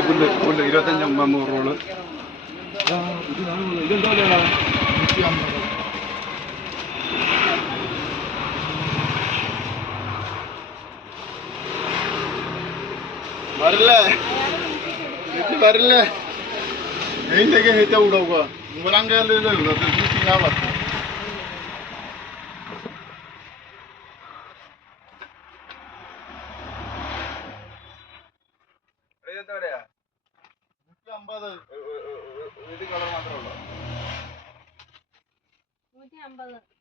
പുല്ല് 25 റോള്. വരില്ലേ വരില്ലേ ഇതിൻ്റെയൊക്കെ ഹേറ്റാ കൂടാവുക മുരാങ്കല്ലോ എന്താ പറയാ 150 ഇത് കളർ മാത്രമേ ഉള്ളൂ 150